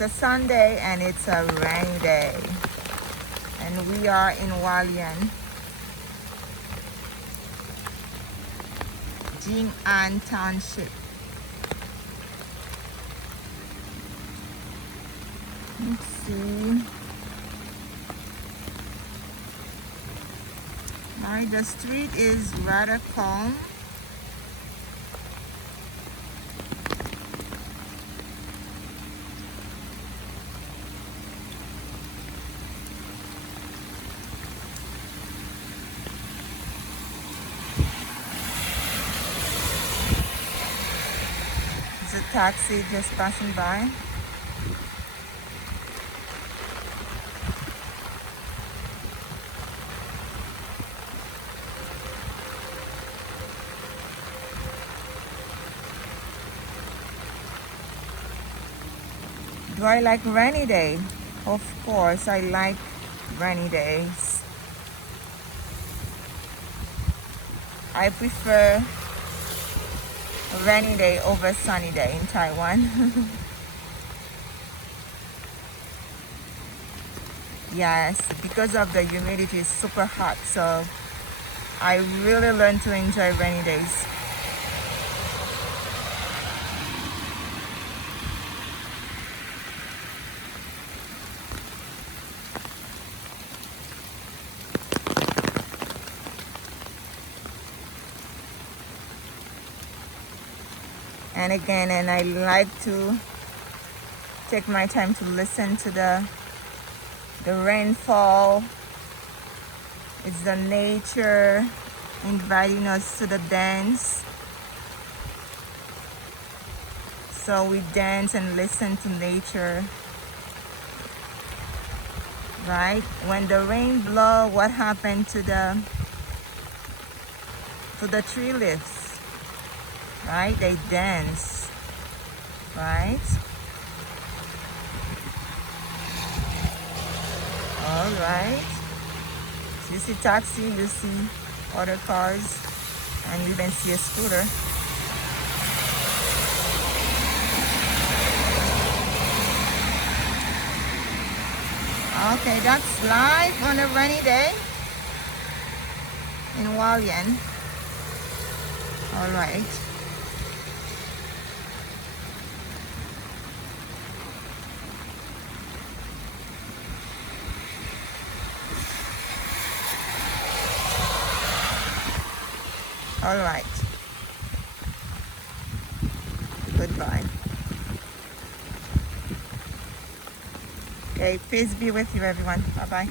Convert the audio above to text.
It's a Sunday and it's a rainy day. And we are in Hualien, Jing An Township. Let's see. Alright, the street is rather calm. There's a taxi just passing by. Do I like rainy day? Of course, I like rainy days. I prefer a rainy day over sunny day in Taiwan. Yes, because of the humidity, it's super hot, so I really learned to enjoy rainy days. And again, and I like to take my time to listen to the rainfall. It's the nature inviting us to the dance. So we dance and listen to nature. Right? When the rain blows, what happened to the tree leaves? Right? They dance. Right? All right. So you see taxi, you see other cars, and you even see a scooter. Okay, that's live on a rainy day in Hualien. All right. All right. Goodbye. Okay, peace be with you, everyone. Bye-bye.